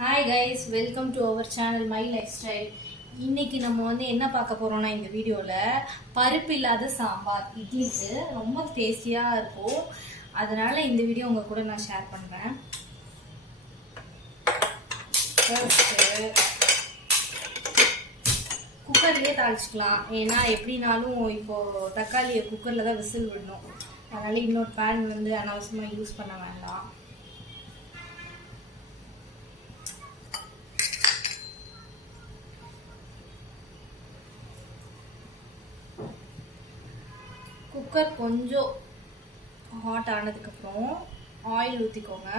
Hi guys, welcome to our channel my lifestyle. இன்னைக்கு நம்ம என்ன பார்க்க போறோம்னா, இந்த வீடியோவில் பருப்பு இல்லாத சாம்பார் இட்லிக்கு ரொம்ப டேஸ்டியாக இருக்கும். அதனால இந்த வீடியோ உங்கள் கூட நான் ஷேர் பண்ணுறேன். ஃபர்ஸ்ட்டு குக்கர்லேயே தாளிச்சிக்கலாம். ஏன்னா எப்படினாலும் இப்போது தக்காளியை குக்கரில் தான் விசில் விடணும். அதனால் இன்னொரு பேன் அனாவசியமாக யூஸ் பண்ண வேண்டாம். குக்கர் கொஞ்சம் ஹாட் ஆனதுக்கப்புறம் ஆயில் ஊற்றிக்கோங்க.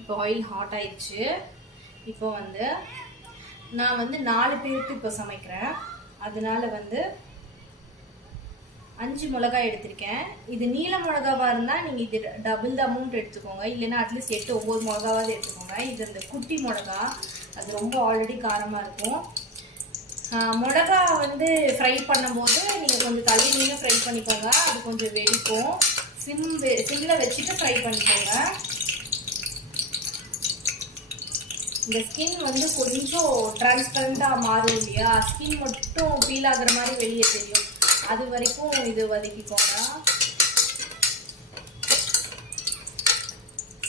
இப்போ ஆயில் ஹாட் ஆயிடுச்சு. இப்போ நான் 4 பேருக்கு இப்போ சமைக்கிறேன். அதனால 5 மிளகாய் எடுத்திருக்கேன். இது நீல மிளகாவாக இருந்தால் நீங்கள் இது டபுள் த அமௌண்ட் எடுத்துக்கோங்க. இல்லைன்னா அட்லீஸ்ட் 8-9 மிளகாவாவது எடுத்துக்கோங்க. இது இந்த குட்டி மிளகா, அது ரொம்ப ஆல்ரெடி காரமாக இருக்கும். மிளகா ஃப்ரை பண்ணும்போது நீங்கள் கொஞ்சம் தள்ளியும் ஃப்ரை பண்ணிக்கோங்க. அது கொஞ்சம் வெடிக்கும். சிம்மில் வச்சுட்டு ஃப்ரை பண்ணிக்கோங்க. இந்த ஸ்கின் கொஞ்சம் டிரான்ஸ்பரண்டாக மாறும் இல்லையா, ஸ்கின் மட்டும் பீல் ஆகுற மாதிரி வெளியே தெரியும். அது வரைக்கும் இது வதக்கிக்கோங்க.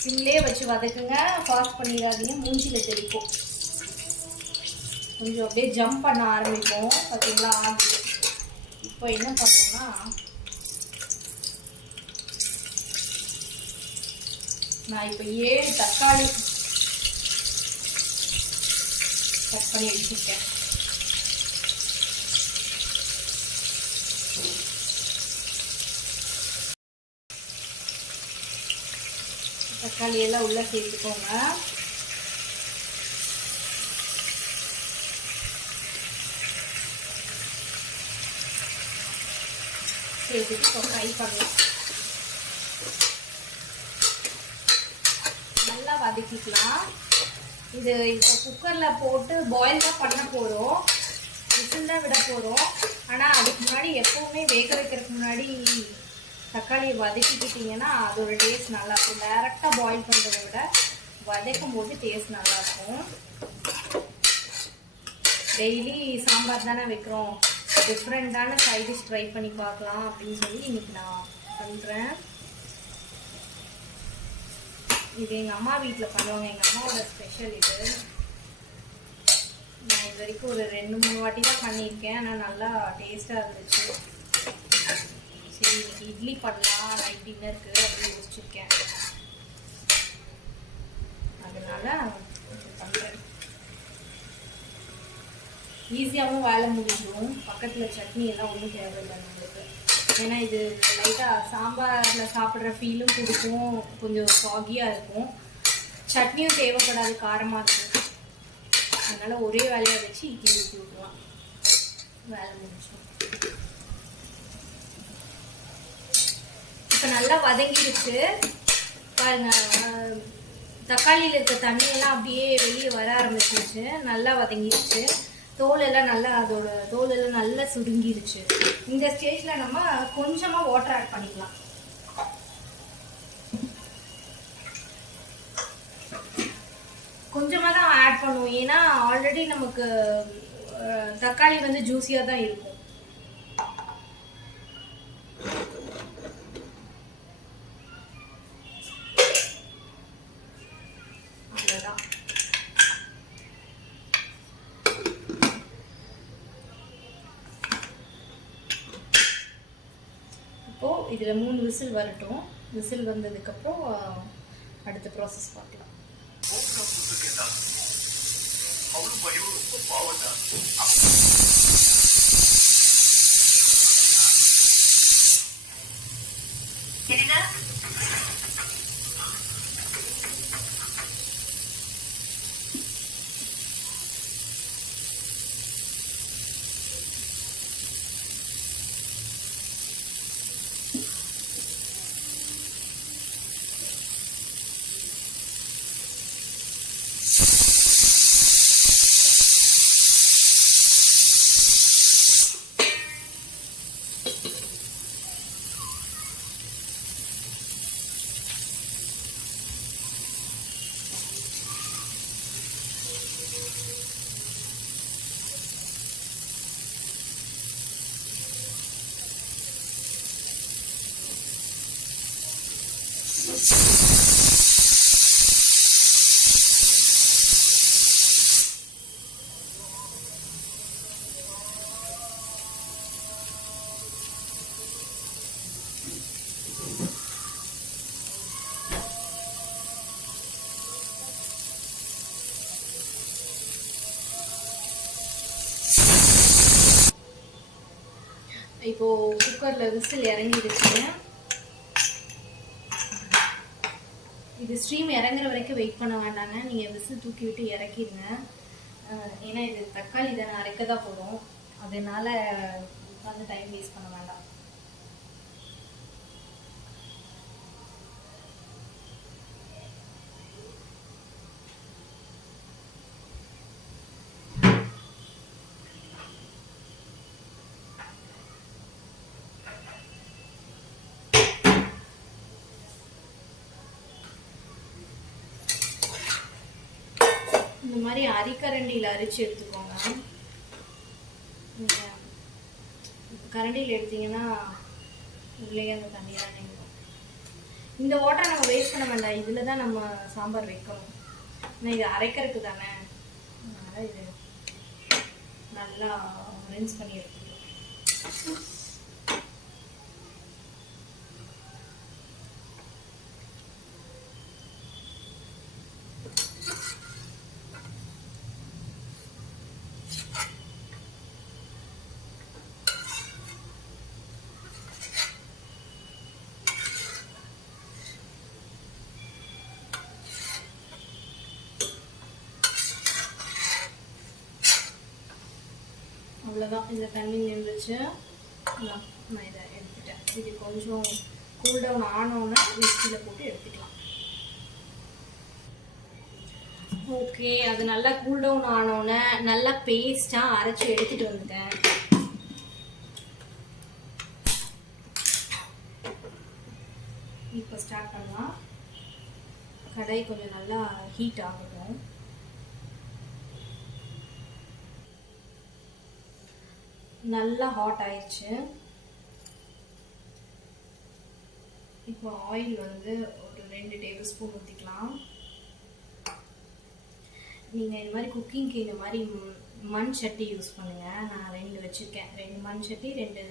சிம்லே வச்சு வதக்குங்க, ஃபாஸ்ட் பண்ணிடாதீங்க, மூஞ்சியில் தெரிக்கும். கொஞ்சம் அப்படியே ஜம்ப் பண்ண ஆரம்பிக்கும். பார்த்தீங்களா, ஆகுது. இப்போ என்ன பண்ணோம்னா, நான் இப்போ 7 தக்காளி கட் பண்ணி வச்சுருக்கேன். தக்காளி எல்லாம் உள்ள சேர்த்துக்கோங்க. சேர்த்துட்டு இப்போ ஃப்ரை பண்ணலாம். நல்லா வதக்கிக்கலாம். இது இப்போ குக்கரில் போட்டு பாயில் தான் பண்ண போகிறோம், விசில் தான் விட போகிறோம். ஆனால் அதுக்கு முன்னாடி எப்போவுமே வேக வைக்கிறதுக்கு முன்னாடி தக்காளியை வதக்கிக்கிட்டிங்கன்னா அதோட டேஸ்ட் நல்லாயிருக்கும். டைரெக்டாக பாயில் பண்ணுறதை விட வதக்கும் போது டேஸ்ட் நல்லாயிருக்கும். டெய்லி சாம்பார் தானே வைக்கிறோம், டிஃப்ரெண்ட்டான சைட் டிஷ் ட்ரை பண்ணி பார்க்கலாம் அப்படின்னு சொல்லி இன்றைக்கி நான் பண்ணுறேன். இது எங்கள் அம்மா வீட்டில் பண்ணுவாங்க, எங்கள் அம்மாவோட ஸ்பெஷல் இது. நான் இது வரைக்கும் ஒரு 2-3 வாட்டி தான் பண்ணியிருக்கேன். ஆனால் நல்லா டேஸ்ட்டாக இருந்துச்சு. சரி, இன்னைக்கு இட்லி பண்ணலாம் நைட் டின்னருக்கு அப்படின்னு யோசிச்சிருக்கேன். அதனால பண்ணுறேன். ஈஸியாகவும் வேலை முடிஞ்சிடும். பக்கத்தில் சட்னி எல்லாம் ஒன்றும் தேவையில்லை நம்மளுக்கு. ஏன்னா இது லைட்டாக சாம்பாரில் சாப்பிட்ற ஃபீலும் கொடுக்கும், கொஞ்சம் சாகியாக இருக்கும். சட்னியும் தேவைப்படாது, காரமாக இருக்கும். அதனால் ஒரே வேலையாக வச்சு இட்லி ஊற்றி விட்டுருவான், வேலை முடிச்சிடும். இப்போ நல்லா வதங்கிடுச்சு பாருங்க. தக்காளியில் இருக்க தண்ணியெல்லாம் அப்படியே வெளியே வர ஆரம்பிச்சிருச்சு. நல்லா வதங்கிடுச்சு. தோலெல்லாம் நல்லா சுருங்கிருச்சு. இந்த ஸ்டேஜில் நம்ம கொஞ்சமாக வாட்டர் ஆட் பண்ணிக்கலாம். கொஞ்சமாக தான் ஆட் பண்ணுவோம், ஏன்னா ஆல்ரெடி நமக்கு தக்காளி ஜூஸியாக தான் இருக்கும். அவ்வளோதான். இதில் 3 விசில் வரட்டும். விசில் வந்ததுக்கப்புறம் அடுத்த ப்ராசஸ் பார்க்கலாம். இப்போ குக்கர்ல விசில் இறங்கிடுச்சுங்க. இது ஸ்ட்ரீம் இறங்குற வரைக்கும் வெயிட் பண்ண வேண்டாங்க. நீங்க விசில் தூக்கி விட்டு இறக்கிடுங்க. ஏன்னா இது தக்காளி தானே, அரைக்க தான் போதும். அதனால உட்காந்து டைம் வேஸ்ட் பண்ண வேண்டாம். இந்த மாதிரி அரிக்கரண்டியில் அரிச்சு எடுத்துக்கோங்க. கரண்டியில் எடுத்தீங்கன்னா உள்ளே அந்த தண்ணி தான் நிற்கும். இந்த வாட்டரை நம்ம வேஸ்ட் பண்ண வேண்டாம். இதில் தான் நம்ம சாம்பார் வைக்கணும். ஆனால் இது அரைக்கிறதுக்கு தானே, அதனால் இது நல்லா ரின்ஸ் பண்ணி எடுத்துக்கணும். அவ்வளோதான், இந்த தண்ணி நின்றுச்சு. நான் இதை எடுத்துட்டேன். இது கொஞ்சம் கூல் டவுன் ஆனோன்னா மிக்ஸியில் போட்டு எடுத்துக்கலாம். ஓகே, அது நல்லா கூல் டவுன் ஆனோன்னே நல்லா பேஸ்ட்டாக அரைச்சி எடுத்துகிட்டு வந்துட்டேன். இப்போ ஸ்டார்ட் பண்ணலாம். கடாய் கொஞ்சம் நல்லா ஹீட் ஆகட்டும். நல்லா ஹாட் ஆயிடுச்சு. இப்போ ஆயில் வந்து ஒரு 2 டேபிள் ஸ்பூன் ஊற்றிக்கலாம். நீங்கள் இந்த மாதிரி குக்கிங்க்கு இந்த மாதிரி மண் சட்டி யூஸ் பண்ணுங்கள். நான் 2 வச்சுருக்கேன். 2 மண் சட்டி, 2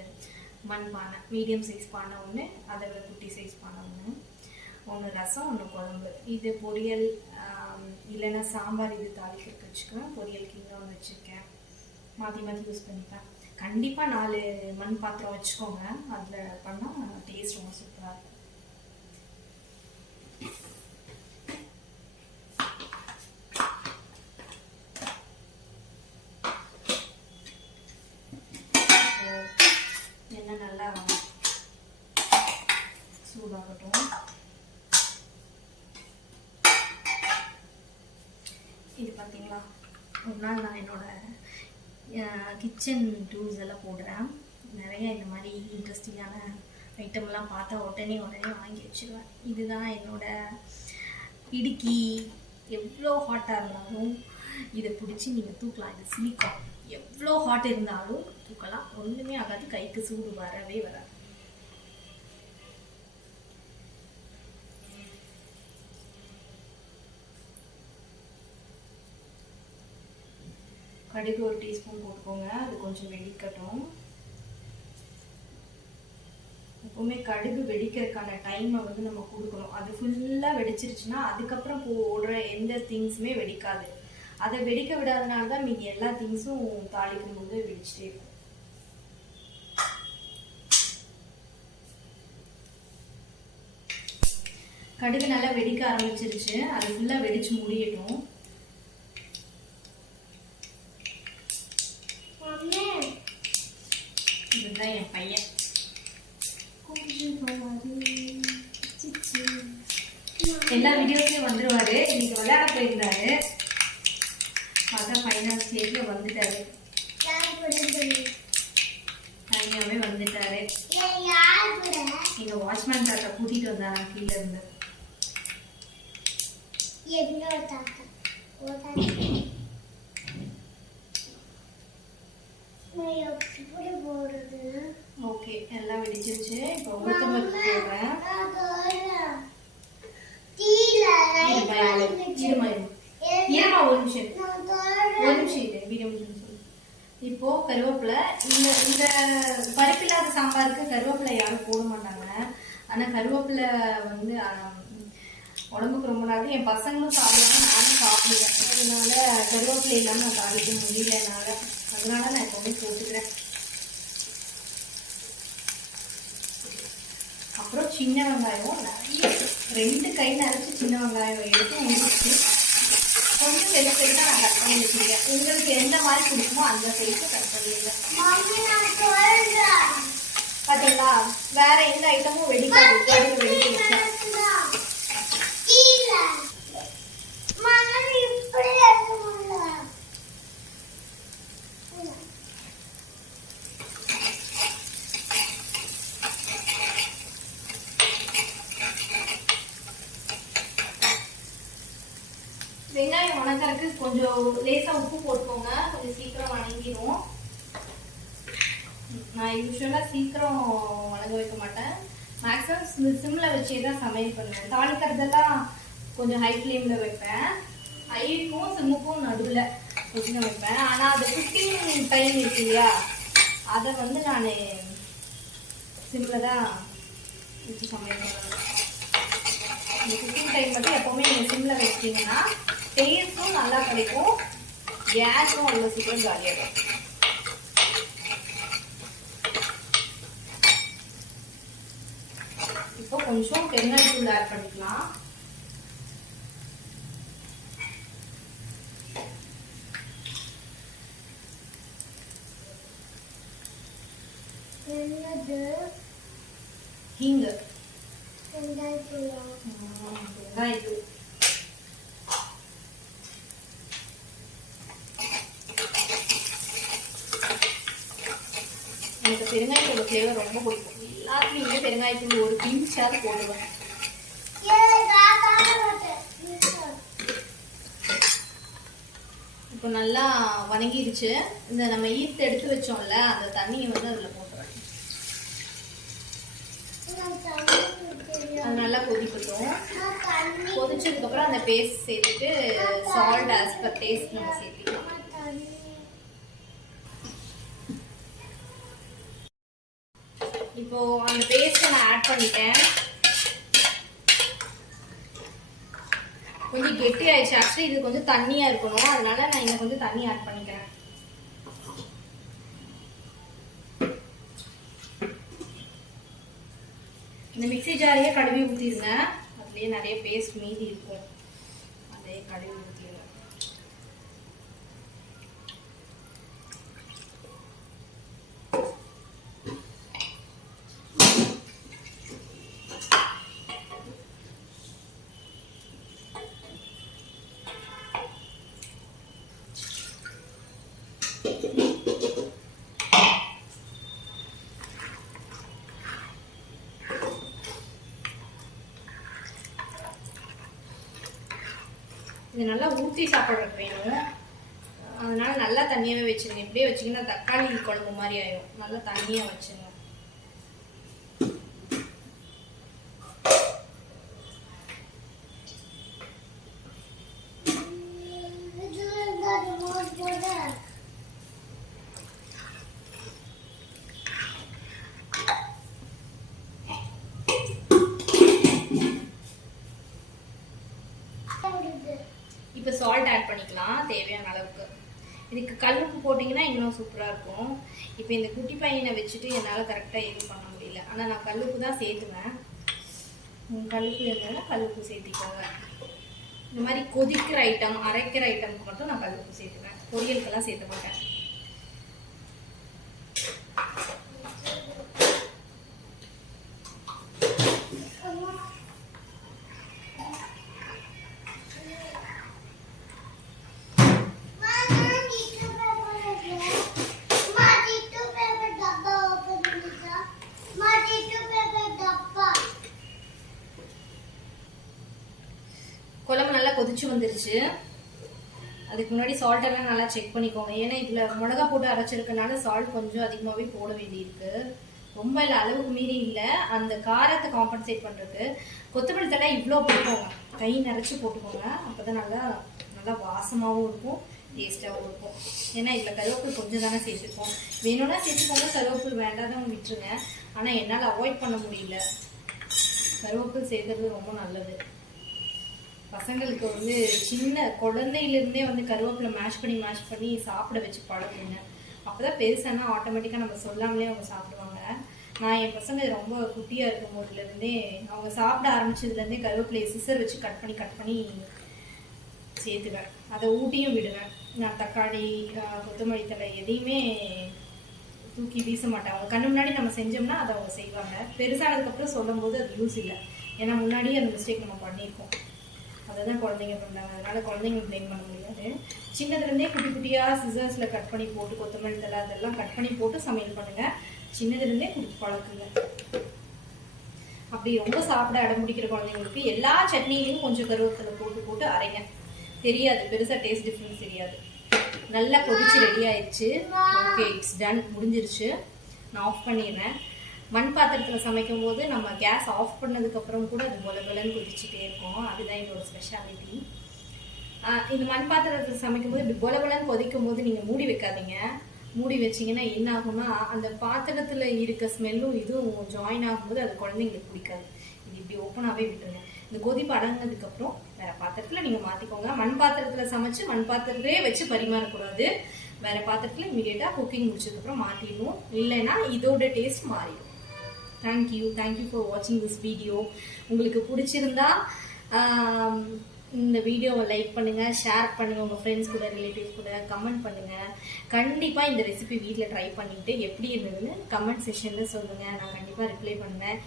மண் பானை, மீடியம் சைஸ் பானை ஒன்று, அதை விட குட்டி சைஸ் பானை ஒன்று ரசம், ஒன்று குழம்பு. இது பொரியல் இல்லைன்னா சாம்பார் இது தாளிக்கிறதுக்கு வச்சுக்குவேன். பொரியலுக்கு இன்னொன்று வச்சுருக்கேன். மாற்றி மாற்றி யூஸ் பண்ணிப்பேன். கண்டிப்பாக 4 மண் பாத்திரம் வச்சுக்கோங்க. அதில் பண்ணால் டேஸ்ட் ரொம்ப சூப்பராக இருக்கும். எண்ணெய் நல்லா சூடாகட்டும். இது பார்த்தீங்களா, ஒரு நாள் நான் என்னோட கிச்சன் டூல்ஸ் எல்லாம் போடுறேன். நிறைய இந்த மாதிரி இன்ட்ரெஸ்டிங்கான ஐட்டம்லாம் பார்த்தா உடனே வாங்கி வச்சுருவேன். இதுதான் என்னோட இடுக்கி. எவ்வளோ ஹாட்டாக இருந்தாலும் இதை பிடிச்சி நீங்கள் தூக்கலாம். இது சிலிக்கான். எவ்வளோ ஹாட் இருந்தாலும் தூக்கலாம், ஒன்றுமே ஆகாது. கைக்கு சூடு வரவே வராது. கடுகு ஒரு டீஸ்பூன் போட்டுக்கோங்க. அது கொஞ்சம் வெடிக்கட்டும். எப்பவுமே கடுகு வெடிக்கிறதுக்கான டைமை வந்து நம்ம கொடுக்கணும். அது ஃபுல்லாக வெடிச்சிருச்சுன்னா அதுக்கப்புறம் போடுற எந்த திங்ஸுமே வெடிக்காது. அதை வெடிக்க விடாதனால தான் மீதி எல்லா திங்ஸும் தாளிக்கும் போது வெடிச்சிட்டே இருக்கும். கடுகு நல்லா வெடிக்க ஆரம்பிச்சிருச்சு. அது ஃபுல்லாக வெடிச்சு முடியட்டும். இதுதான் என் பையன். எல்லா வீடியோஸ்லயும் வந்துருவாரு. இன்னைக்கு விளையாட போயிருந்தாரு. அதான் ஃபைனல் ஸ்டேஜ்ல வந்துட்டாரு. தனியாவே வந்துட்டாரு. எங்க வாட்ச்மேன் தாத்தா கூட்டிட்டு வந்தாங்க கீழே இருந்து. ஓகே, எல்லாம் வெடிச்சிருச்சு. இப்போ உளுத்தம்பருப்பு போடுறேன். இப்போ கருவேப்பிலை, இந்த இந்த பருப்பில்லாத சாம்பாருக்கு கருவேப்பிலை யாரும் போட மாட்டாங்க. ஆனா கருவேப்பிலை வந்து உடம்புக்கு ரொம்ப நல்லது. என் பசங்களும் சாப்பிடுவாங்க, நானும் சாப்பிடுவேன். அதனால கருவேப்பிலை இல்லாமல் நான் தாளிக்க முடியல என்னால். அதனால நான் எப்பவுமே போட்டுக்கிறேன். அப்புறம் சின்ன வெங்காயம் நிறைய 2 கை நிறைச்சி சின்ன வெங்காயம் எடுத்து முடிச்சு கொஞ்சம் பெரிய பெருசாக நான் கட் பண்ணி வச்சுருக்கேன். உங்களுக்கு எந்த மாதிரி பிடிக்குமோ அந்த சைஸை கட் பண்ணிடுவேன். பார்த்தீங்களா, வேற எந்த ஐட்டமும் வெடிக்காது. வெடிக்க வச்சேன். வெங்காயம் வணக்கறதுக்கு கொஞ்சம் லேசாக உப்பு போட்டுக்கோங்க, கொஞ்சம் சீக்கிரம் வணங்கிடும். நான் யூஸ்வலாக சீக்கிரம் வணங்க வைக்க மாட்டேன். மேக்ஸிமம் சிம்மில் வச்சே தான் சமையல் பண்ணுவேன். தாளிக்கிறதெல்லாம் கொஞ்சம் ஹை ஃப்ளேமில் வைப்பேன். ஹைக்கும் சிம்முக்கும் நடுவில் வச்சு வைப்பேன். ஆனால் அது குக்கிங் டைம் இருக்கு இல்லையா, அதை வந்து நான் சிம்மில் தான் வச்சு சமையல் பண்ணுவேன். இந்த குக்கிங் டைம் மட்டும் எப்போவுமே நீங்கள் சிம்மில் வச்சிட்டிங்கன்னா டேஸ்ட்டும் நல்லா கிடைக்கும், கேஸும் அவ்வளோ சீக்கிரம் காலியாகும். இப்போ கொஞ்சம் பெருங்காயத்தூள் ஆட் பண்ணிக்கலாம். ஹீங், வெங்காயத்தூள், எனக்கு பெருங்காயத்தூள் ஃப்ளேவர் ரொம்ப பிடிக்கும். எல்லாத்துலேயுமே பெருங்காயத்தூள் ஒரு பிஞ்சாவது போடுவேன். இப்போ நல்லா வணங்கிடுச்சு. இந்த நம்ம ஈர்த்து எடுத்து வச்சோம்ல அந்த தண்ணியை வந்து அதில் போட்டுறேன். அது நல்லா கொதிக்கட்டும். கொதிச்சதுக்கப்புறம் அந்த பேஸ்ட் சேர்த்துட்டு சால்ட் ஆஸ் பர் டேஸ்ட் நம்ம சேர்த்துக்கலாம். இப்போ அந்த பேஸ்ட்டை நான் ஆட் பண்ணிட்டேன். கொஞ்சம் கெட்டி ஆயிடுச்சு. ஆக்சுவலி இது கொஞ்சம் தண்ணியா இருக்கணும், அதனால நான் இன்னும் கொஞ்சம் தண்ணி ஆட் பண்ணிக்கிறேன். இந்த மிக்ஸி ஜாரையே கழுவி ஊற்றிடுங்க. அதுலேயே நிறைய பேஸ்ட் மீதி இருக்கும், அதே கழுவி ஊற்றிடுங்க. இது நல்லா ஊற்றி சாப்பிட்றதுக்கு வேணும், அதனால நல்லா தண்ணியாகவே வச்சுருங்க. இப்படியே வச்சிங்கன்னா தக்காளி குழம்பு மாதிரி ஆயிடும். நல்லா தண்ணியாக வச்சுருங்க. இப்போ சால்ட் ஆட் பண்ணிக்கலாம் தேவையான அளவுக்கு. இதுக்கு கல்லுப்பு போட்டிங்கன்னா இன்னும் சூப்பராக இருக்கும். இப்போ இந்த குட்டி பையனை வச்சுட்டு என்னால் கரெக்டாக எதுவும் பண்ண முடியல. ஆனால் நான் கல்லுப்பு தான் சேர்த்துவேன். கல்லுப்பு இருந்தாலும் கல்லுப்பு சேர்த்திக்கோங்க. இந்த மாதிரி கொதிக்கிற ஐட்டம், அரைக்கிற ஐட்டமுக்கு மட்டும் நான் கல்லுப்பு சேர்த்துவேன். பொரியலுக்கெல்லாம் சேர்த்து மாட்டேன். குழம்பு நல்லா கொதிச்சு வந்துருச்சு. அதுக்கு முன்னாடி சால்ட் எல்லாம் நல்லா செக் பண்ணிக்கோங்க. ஏன்னா இதில் மிளகா போட்டு அரைச்சிருக்கனால சால்ட் கொஞ்சம் அதிகமாகவே போட வேண்டியிருக்கு. ரொம்ப இல்லை, அளவுக்கு மீறி இல்லை. அந்த காரத்தை காம்பன்சேட் பண்ணுறதுக்கு கொத்தமல்லி தழை இவ்வளோ போட்டுக்கோங்க, கை நிறச்சி போட்டுக்கோங்க. அப்போ தான் நல்லா நல்லா வாசமாகவும் இருக்கும், டேஸ்ட்டாகவும் இருக்கும். ஏன்னா இதில் கருவேப்பிலை கொஞ்சம் தானே சேர்த்துருக்கோம். வேணும்னா சேர்த்துக்கோங்க, கருவேப்பிலை வேண்டாதான் விட்டுருங்க. ஆனால் என்னால் அவாய்ட் பண்ண முடியல. கருவேப்பிலை சேர்க்கறது ரொம்ப நல்லது. பசங்களுக்கு வந்து சின்ன குழந்தையிலேருந்தே வந்து கருவேப்பிலை மேஷ் பண்ணி சாப்பிட வச்சு பழகுங்க. அப்போ தான் பெருசானா ஆட்டோமேட்டிக்காக நம்ம சொல்லாமலே அவங்க சாப்பிடுவாங்க. நான் என் பசங்க ரொம்ப குட்டியாக இருக்கும் போதுலேருந்தே அவங்க சாப்பிட ஆரம்பிச்சதுலேருந்தே கருவேப்பிலையை சிசர் வச்சு கட் பண்ணி சேர்த்துவேன். அதை ஊட்டியும் விடுவேன். நான் தக்காளி, கொத்தமல்லி தழை எதையுமே தூக்கி வீச மாட்டேன். அவங்க கண்ணு முன்னாடி நம்ம செஞ்சோம்னா அதை அவங்க செய்வாங்க. பெருசானதுக்கப்புறம் சொல்லும் போது அது யூஸ் இல்லை. ஏன்னா முன்னாடியே அந்த மிஸ்டேக் நம்ம பண்ணியிருக்கோம். அதை தான் குழந்தைங்க பண்ணுறாங்க. அதனால் குழந்தைங்க ப்ளேம் பண்ண முடியாது. சின்னதுலேருந்தே குட்டியாக சிசர்ஸில் கட் பண்ணி போட்டு கொத்தமல்லி தழை அதெல்லாம் கட் பண்ணி போட்டு சமையல் பண்ணுங்கள். சின்னதுலேருந்தே கொடுத்து பழக்குங்க. அப்படி ரொம்ப சாப்பிட அடம் பிடிக்கிற குழந்தைங்களுக்கு எல்லா சட்னிலையும் கொஞ்சம் கருவேப்பிலை போட்டு அரைங்க. தெரியாது, பெருசாக டேஸ்ட் டிஃப்ரென்ஸ் தெரியாது. நல்லா கொதிச்சு ரெடி ஆயிடுச்சு. ஓகே, இட்ஸ் டன், முடிஞ்சிருச்சு. நான் ஆஃப் பண்ணிடுறேன். மண் பாத்திரத்தில் சமைக்கும் போது நம்ம கேஸ் ஆஃப் பண்ணதுக்கப்புறம் கூட அது பொலன்னு கொதிச்சுட்டே இருக்கும். அதுதான் இதோட ஸ்பெஷாலிட்டி. இந்த மண் பாத்திரத்தில் சமைக்கும் போது இப்படி பொலன்னு கொதிக்கும் போது நீங்கள் மூடி வைக்காதீங்க. மூடி வச்சிங்கன்னா என்ன ஆகும்னா அந்த பாத்திரத்தில் இருக்க ஸ்மெல்லும் இதுவும் ஜாயின் ஆகும்போது அது குழந்தைங்களுக்கு பிடிக்காது. இது இப்படி ஓப்பனாகவே விட்டுருங்க. இந்த கொதிப்பு அடங்கினதுக்கப்புறம் வேறு பாத்திரத்தில் நீங்கள் மாற்றிக்கோங்க. மண் பாத்திரத்தில் சமைச்சு மண் பாத்திரத்திலே வச்சு பரிமாறக்கூடாது. வேறு பாத்திரத்தில் இமீடியட்டாக குக்கிங் முடிச்சதுக்கப்புறம் மாற்றிடணும். இல்லைன்னா இதோட டேஸ்ட் மாறிடும். தேங்க்யூ ஃபார் வாட்சிங் திஸ் வீடியோ. உங்களுக்கு பிடிச்சிருந்தா இந்த வீடியோவை லைக் பண்ணுங்கள், ஷேர் பண்ணுங்கள், உங்கள் ஃப்ரெண்ட்ஸ் கூட, ரிலேட்டிவ்ஸ் கூட கமெண்ட் பண்ணுங்கள். கண்டிப்பாக இந்த ரெசிபி வீட்டில் ட்ரை பண்ணிவிட்டு எப்படி இருந்ததுன்னு கமெண்ட் செக்ஷனில் சொல்லுங்கள். நான் கண்டிப்பாக ரிப்ளை பண்ணுவேன்.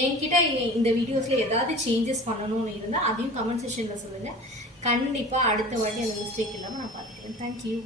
என்கிட்ட இந்த வீடியோஸில் ஏதாவது சேஞ்சஸ் பண்ணணும்னு இருந்தால் அதையும் கமெண்ட் செக்ஷனில் சொல்லுங்கள். கண்டிப்பாக அடுத்த வாட்டி அந்த மிஸ்டேக் இல்லாமல் நான் பார்த்துக்கிறேன். தேங்க்யூ.